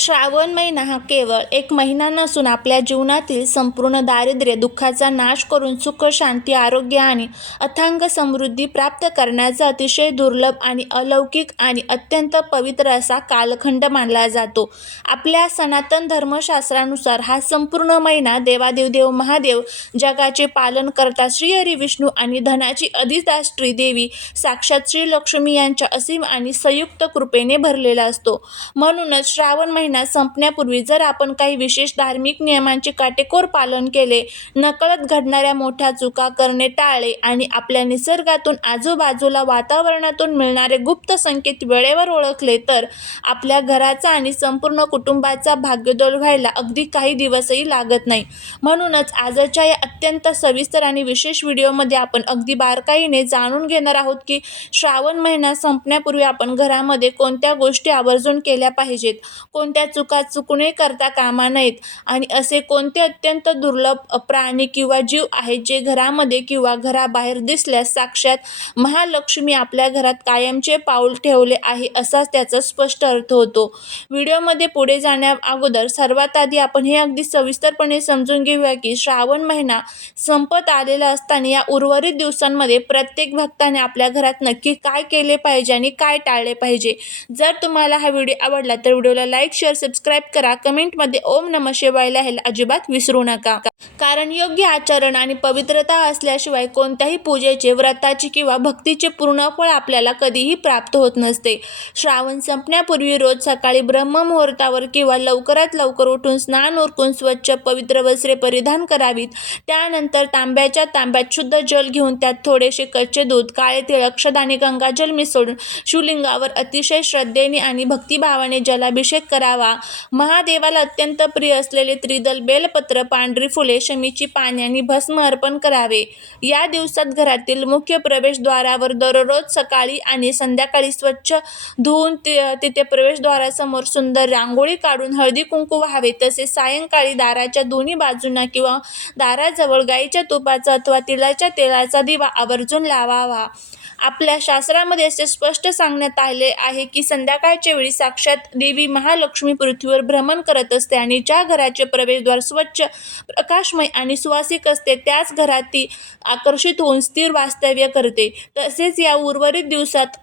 श्रावण महिना हा केवळ एक महिना नसून आपल्या जीवनातील संपूर्ण दारिद्र्य दुःखाचा नाश करून सुख शांती आरोग्य आणि अथांग समृद्धी प्राप्त करण्याचा अतिशय दुर्लभ आणि अलौकिक आणि अत्यंत पवित्र असा कालखंड मानला जातो. आपल्या सनातन धर्मशास्त्रानुसार हा संपूर्ण महिना देवादिदेव महादेव, जगाचे पालन करता श्री हरी विष्णू आणि धनाची अधिष्ठात्री देवी साक्षात श्री लक्ष्मी यांच्या असीम आणि संयुक्त कृपेने भरलेला असतो. म्हणूनच श्रावण महिना संपण्यापूर्वी जर आपण काही विशेष धार्मिक नियमांचे काटेकोर पालन केले, नकळत घडणाऱ्या मोठ्या चुका करणे टाळले आणि आपल्या निसर्गातून आजूबाजूला वातावरणातून मिळणारे गुप्त संकेत वेळेवर ओळखले तर आपल्या घराचा आणि संपूर्ण कुटुंबाचा भाग्योदय व्हायला अगदी काही दिवसही लागत नाही. म्हणूनच आजच्या या अत्यंत सविस्तर आणि विशेष व्हिडिओमध्ये आपण अगदी बारकाईने जाणून घेणार आहोत की श्रावण महिना संपण्यापूर्वी आपण घरामध्ये कोणत्या गोष्टी आवर्जून केल्या पाहिजेत, कोणत्या चुका चुकूनही करता कामा नयेत आणि असे कोणते अत्यंत दुर्लभ प्राणी किंवा जीव आहेत जे घरामध्ये किंवा घराबाहेर दिसल्यास साक्षात महालक्ष्मी आपल्या घरात कायमचे पाऊल ठेवले आहे असाच त्याचा स्पष्ट अर्थ होतो. व्हिडिओमध्ये पुढे जाण्या अगोदर सर्वात आधी आपण हे अगदी सविस्तरपणे समजून घेऊया की श्रावण महिना संपत आलेला असताना या उर्वरित दिवसांमध्ये प्रत्येक भक्ताने आपल्या घरात नक्की काय केले पाहिजे आणि काय टाळले पाहिजे. जर तुम्हाला हा व्हिडिओ आवडला तर व्हिडिओला लाईक, शेअर, सबस्क्राईब करा. कमेंटमध्ये ओम नमः शिवाय लिहायला अजिबात विसरू नका. कारण योग्य आचरण आणि पवित्रता असल्याशिवाय कोणत्याही पूजेचे, व्रताचे किंवा भक्तीचे पूर्ण फळ आपल्याला कधीही प्राप्त होत नसते. श्रावण संपण्यापूर्वी रोज सकाळी ब्रह्ममुहूर्तावर किंवा लवकरात लवकर उठून स्नान उरकून स्वच्छ पवित्र वस्त्रे परिधान करावीत. त्यानंतर तांब्याच्या तांब्यात शुद्ध जल घेऊन त्यात थोडेसे कच्चे दूध, काळे तीळ, अक्षत आणि गंगाजल मिसळून शिवलिंगावर अतिशय श्रद्धेने आणि भक्तिभावाने जलाभिषेक करावा. महादेवाला अत्यंत प्रिय असलेले त्रिदल बेलपत्र, पांढरी फुले, शमीची पाने आणि भस्म अर्पण करावे. या दिवसात घरातील मुख्य प्रवेशद्वारावर दररोज सकाळी आणि संध्याकाळी स्वच्छ धुवून तिथे प्रवेशद्वारासमोर सुंदर रांगोळी काढून हळदी कुंकू व्हावे. तसेच सायंकाळी दाराच्या दोन्ही बाजूंना किंवा दाराजवळ गाईच्या तुपाचा अथवा तिळाच्या तेलाचा दिवा आवर्जून लावावा. आपल्या शास्त्रामध्ये असे स्पष्ट सांगण्यात आले आहे की संध्याकाळच्या वेळी साक्षात देवी महालक्ष्मी पृथ्वीवर भ्रमण करत असते आणि ज्या घराचे प्रवेशद्वार स्वच्छ, प्रकाशमय आणि सुवासिक असते त्याच घरात ती आकर्षित होऊन स्थिर वास्तव्य करते. तसेच या उर्वरित दिवसात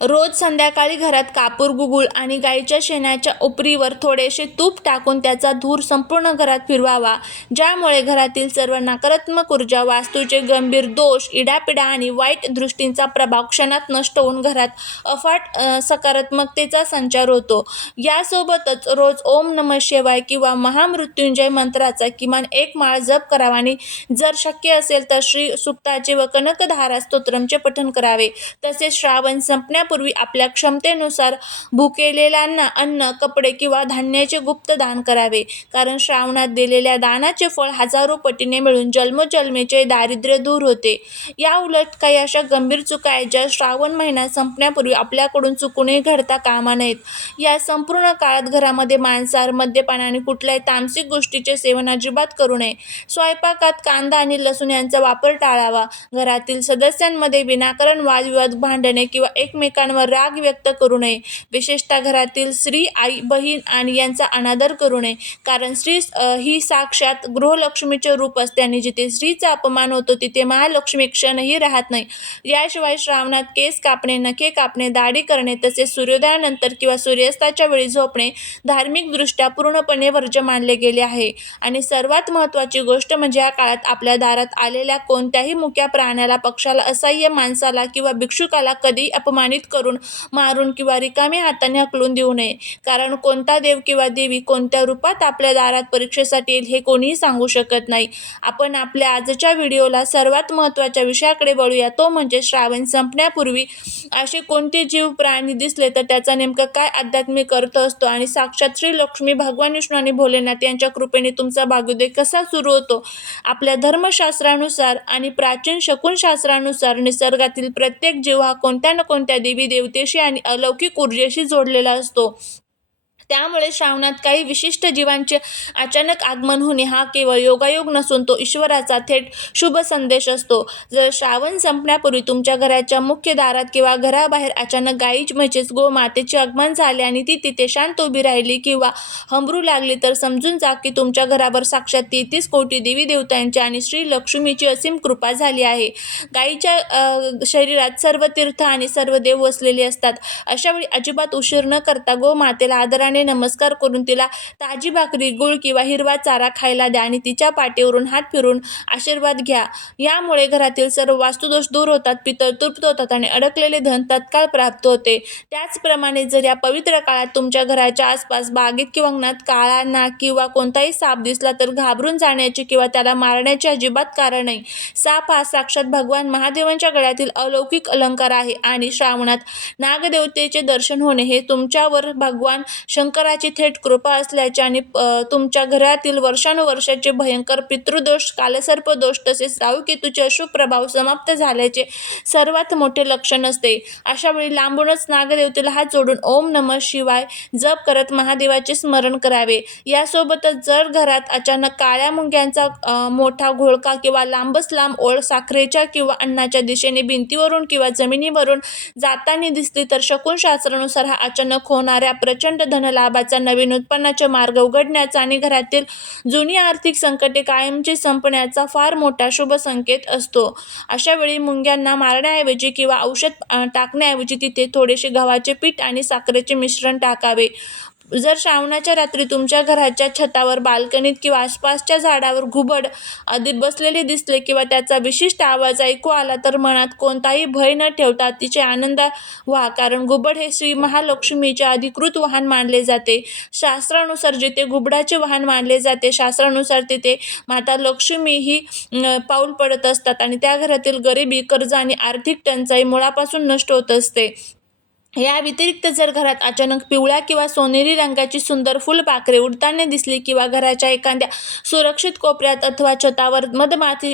रोज संध्याकाळी घरात कापूर, गुगुळ आणि गाईच्या शेणाच्या उपरीवर थोडेसे तूप टाकून त्याचा धूर संपूर्ण घरात फिरवावा. ज्यामुळे घरातील सर्व नकारात्मक ऊर्जा, वास्तूचे गंभीर दोष, इडापिडा आणि वाईट दृष्टींचा प्रभाव क्षणात नष्ट होऊन घरात अफाट सकारात्मकतेचा संचार होतो. यासोबतच रोज ओम नमः शिवाय किंवा महामृत्युंजय मंत्राचा किमान एक माळ जप करावा आणि जर शक्य असेल तर श्री सुक्ताचे व कनकधारा स्तोत्रमचे पठण करावे. तसेच श्रावण संपण्यापूर्वी आपल्या क्षमतेनुसार भुकेलेल्यांना अन्न, कपडे किंवा धान्याचे गुप्त दान करावे. कारण श्रावणात दिलेल्या दानाचे फळ हजारो पटीने मिळून जन्मोजन्मीचे दारिद्र्य दूर होते. या उलट काही अशा गंभीर चुका आहेत ज्या श्रावण महिना संपण्यापूर्वी आपल्याकडून चुकूनही घडता कामा नयेत. या संपूर्ण काळात घरामध्ये मांसाहार, मद्यपान आणि कुठल्याही तामसिक गोष्टीचे सेवन अजिबात करू नये. स्वयंपाकात कांदा आणि लसूण यांचा वापर टाळावा. घरातील सदस्यांमध्ये विनाकारण वादविवाद, भांडणे किंवा एकमेकांवर राग व्यक्त करू नये. विशेषतः घरातील स्त्री, आई, बहीण आणि यांचा अनादर करू नये. कारण स्त्री ही साक्षात गृहलक्ष्मीचे रूप असते आणि जिथे स्त्रीचा अपमान होतो तिथे महालक्ष्मी क्षणही राहत नाही. याशिवाय श्रावणात केस कापणे, नखे कापणे, दाढी करणे तसेच सूर्योदयानंतर किंवा सूर्यास्ताच्या वेळी झोपणे धार्मिकदृष्ट्या पूर्णपणे वर्ज्य मानले गेले आहे. आणि सर्वात महत्त्वाची गोष्ट म्हणजे या काळात आपल्या दारात आलेल्या कोणत्याही मुक्या प्राण्याला, पक्षाला, असहाय्य माणसाला किंवा भिक्षुकाला कधीही अपमानित करून, मारून किंवा रिकाम्या हाताने हकलून देऊ नये. कारण कोणता देव किंवा देवी कोणत्या रूपात आपल्या दारात परीक्षेसाठी येईल हे कोणीही सांगू शकत नाही. आपण आपल्या आजच्या व्हिडिओला सर्वात महत्त्वाच्या विषयाकडे वळूया, तो म्हणजे श्रावण संपण्यापूर्वी असे कोणते जीव, प्राणी दिसले तर त्याचा नेमका काय आध्यात्मिक अर्थ असतो आणि साक्षात श्री लक्ष्मी, भगवान विष्णू आणि भोलेनाथ यांच्या कृपेने तुमचा भाग्योदय कसा सुरू होतो. आपल्या धर्मशास्त्रानुसार आणि प्राचीन शकुनशास्त्रानुसार निसर्गातील प्रत्येक जीव हा कोणत्या ना कोणत्या देवी देवतेशी आणि अलौकिक ऊर्जेशी जोडलेला असतो. त्यामुळे श्रावणात काही विशिष्ट जीवांचे अचानक आगमन होणे हा केवळ योगायोग नसून तो ईश्वराचा थेट शुभ संदेश असतो. जर श्रावण संपण्यापूर्वी तुमच्या घराच्या मुख्य दारात किंवा घराबाहेर अचानक गाई म्हणजेच गोमातेचे आगमन झाले आणि ती तिथे शांत उभी राहिली किंवा हंबरू लागली, तर समजून जा की तुमच्या घरावर साक्षात 33 कोटी देवी देवतांची आणि श्री लक्ष्मीची असीम कृपा झाली आहे. गायीच्या शरीरात सर्व तीर्थ आणि सर्व देव वसलेले असतात. अशावेळी अजिबात उशीर न करता गोमातेला आदराने नमस्कार करून तिला ताजी भाकरी, गूळ किंवा हिरवा चारा खायला द्या आणि तिच्या पाठीवरून हात फिरून आशीर्वाद घ्या. यामुळे घरातील सर्व वास्तुदोष दूर होतात, पितळ तृप्त होतात आणि अडकलेले धन तत्काळ प्राप्त होते. त्याचप्रमाणे जर या पवित्र काळात तुमच्या घराच्या आसपास, बागेत किंवा अंगणात काळा नाग किंवा कोणताही साप दिसला तर घाबरून जाण्याचे किंवा त्याला मारण्याचे अजिबात कारण नाही. साप हा साक्षात भगवान महादेवांच्या गळ्यातील अलौकिक अलंकार आहे आणि श्रावणात नागदेवतेचे दर्शन होणे हे तुमच्यावर भगवान शंकराची थेट कृपा असल्याचे आणि तुमच्या घरातील वर्षानुवर्षाचे भयंकर पितृदोष, कालसर्पदोष तसेच राहूकेतूचे अशुभ प्रभाव समाप्त झाल्याचे सर्वात मोठे लक्षण असते. अशावेळी लांबूनच नागदेवतेला हात जोडून ओम नमः शिवाय जप करत महादेवाचे स्मरण करावे. यासोबतच जर घरात अचानक काळ्या मुंग्यांचा मोठा घोळका किंवा लांबच लांब ओळ साखरेच्या किंवा अन्नाच्या दिशेने भिंतीवरून किंवा जमिनीवरून जाताना दिसली तर शकुनशास्त्रानुसार हा अचानक होणाऱ्या प्रचंड धनलाभाचा, नवीन उत्पन्नाचे मार्ग उघडण्याचा आणि घरातील जुनी आर्थिक संकटे कायमची संपण्याचा फार मोठा शुभ संकेत असतो. अशावेळी मुंग्यांना मारण्याऐवजी किंवा औषध टाकण्याऐवजी तिथे थोडेसे गव्हाचे पीठ आणि साखरेचे मिश्रण टाकावे. जर श्रावणाच्या रात्री तुमच्या घराच्या छतावर, बाल्कनीत किंवा आसपासच्या झाडावर घुबड बसलेले दिसले किंवा त्याचा विशिष्ट आवाज ऐकू आला तर मनात कोणताही भय न ठेवता अतिशय आनंद व्हा, कारण घुबड हे श्री महालक्ष्मीचे अधिकृत वाहन मानले जाते. शास्त्रानुसार जिथे घुबडाचे वाहन मानले जाते, शास्त्रानुसार तिथे माता लक्ष्मी ही पाऊल पडत असतात आणि त्या घरातील गरिबी, कर्ज आणि आर्थिक टंचाई मुळापासून नष्ट होत असते. या व्यतिरिक्त जर घरात अचानक पिवळ्या किंवा सोनेरी रंगाची सुंदर फुलपाखरे उडताना दिसली किंवा घराच्या एखाद्या सुरक्षित कोपऱ्यात अथवा छतावर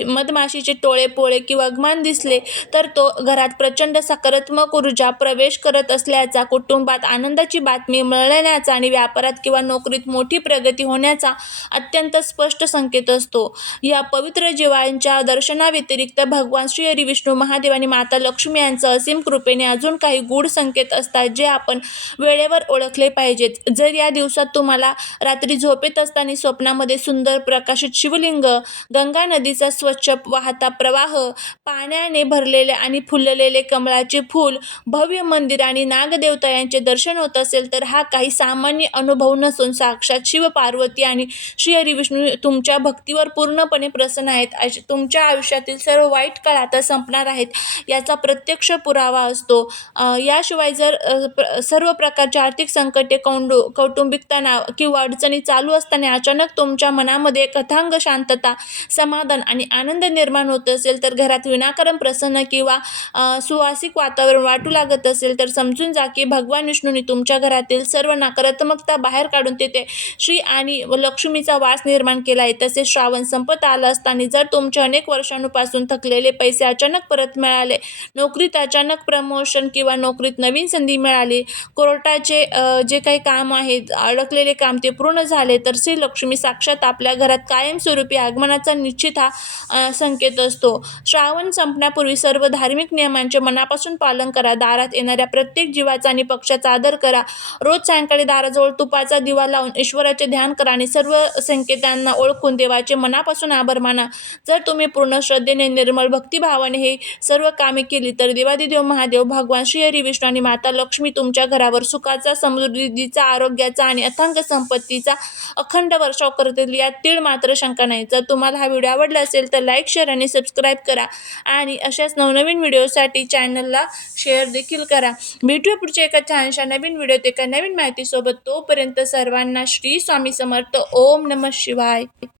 मधमाशीचे टोळे, पोळे किंवा अगमान दिसले तर तो घरात प्रचंड सकारात्मक ऊर्जा प्रवेश करत असल्याचा, कुटुंबात आनंदाची बातमी मिळण्याचा आणि व्यापारात किंवा नोकरीत मोठी प्रगती होण्याचा अत्यंत स्पष्ट संकेत असतो. या पवित्र जीवांच्या दर्शनाव्यतिरिक्त भगवान श्री हरी विष्णू महादेव आणि माता लक्ष्मी यांचं असीम कृपेने अजून काही गूढ संकेत असतात जे आपण वेळेवर ओळखले पाहिजेत. जर या दिवसात तुम्हाला रात्री झोपेत असताना स्वप्नामध्ये सुंदर प्रकाशित शिवलिंग, गंगा नदीचा स्वच्छ वाहता प्रवाह, पाण्याने भरलेले आणि फुललेले कमळाचे फूल, भव्य मंदिर आणि नागदेवता यांचे दर्शन होत असेल तर हा काही सामान्य अनुभव नसून साक्षात शिव, पार्वती आणि श्री हरी विष्णू तुमच्या भक्तीवर पूर्णपणे प्रसन्न आहेत. तुमच्या आयुष्यातील सर्व वाईट काळ आता संपणार आहेत याचा प्रत्यक्ष पुरावा असतो. याशिवाय जर सर्व प्रकारच्या आर्थिक संकटे, कौटुंबिक तणाव किंवा अडचणी चालू असताना अचानक तुमच्या मनामध्ये एक अथांग शांतता, समाधान आणि आनंद निर्माण होत असेल, तर घरात विनाकारण प्रसन्न किंवा सुवासिक वातावरण वाटू लागत असेल, तर समजून जा की भगवान विष्णूंनी तुमच्या घरातील सर्व नकारात्मकता बाहेर काढून तेथे श्री आणि लक्ष्मीचा वास निर्माण केला आहे. तसेच श्रावण संपत आला असताना जर तुमचे अनेक वर्षांपासून थकलेले पैसे अचानक परत मिळाले, नोकरीत अचानक प्रमोशन किंवा नोकरीत नवीन संधी मिळाली, कोर्टाचे जे काही काम आहे, अडकलेले काम ते पूर्ण झाले, तर श्री लक्ष्मी साक्षात आपल्या घरात कायमस्वरूपी आगमनाचा निश्चित हा संकेत असतो. श्रावण संपण्यापूर्वी सर्व धार्मिक नियमांचे मनापासून पालन करा. दारात येणाऱ्या प्रत्येक जीवाचा आणि पक्षाचा आदर करा. रोज सायंकाळी दाराजवळ तुपाचा दिवा लावून ईश्वराचे ध्यान करा आणि सर्व संकेतांना ओळखून देवाचे मनापासून आभार माना. जर तुम्ही पूर्ण श्रद्धेने, निर्मळ भक्तिभावाने हे सर्व कामे केली तर देवादिदेव महादेव, भगवान श्री हरी विष्णू आणि माता लक्ष्मी तुमच्या घरावर सुखाचा, समृद्धीचा, आरोग्याचा आणि अथांग संपत्तीचा अखंड वर्षाव करतील यात तीळ मात्र शंका नाही. जर तुम्हाला हा व्हिडिओ आवडला असेल तर लाईक, शेअर आणि सबस्क्राईब करा आणि अशाच नवनवीन व्हिडिओसाठी चॅनलला शेअर देखील करा. भेटूया पुढच्या एका छानशा नवीन व्हिडिओत एका नवीन माहितीसोबत. तोपर्यंत सर्वांना श्री स्वामी समर्थ. ओम नमः शिवाय.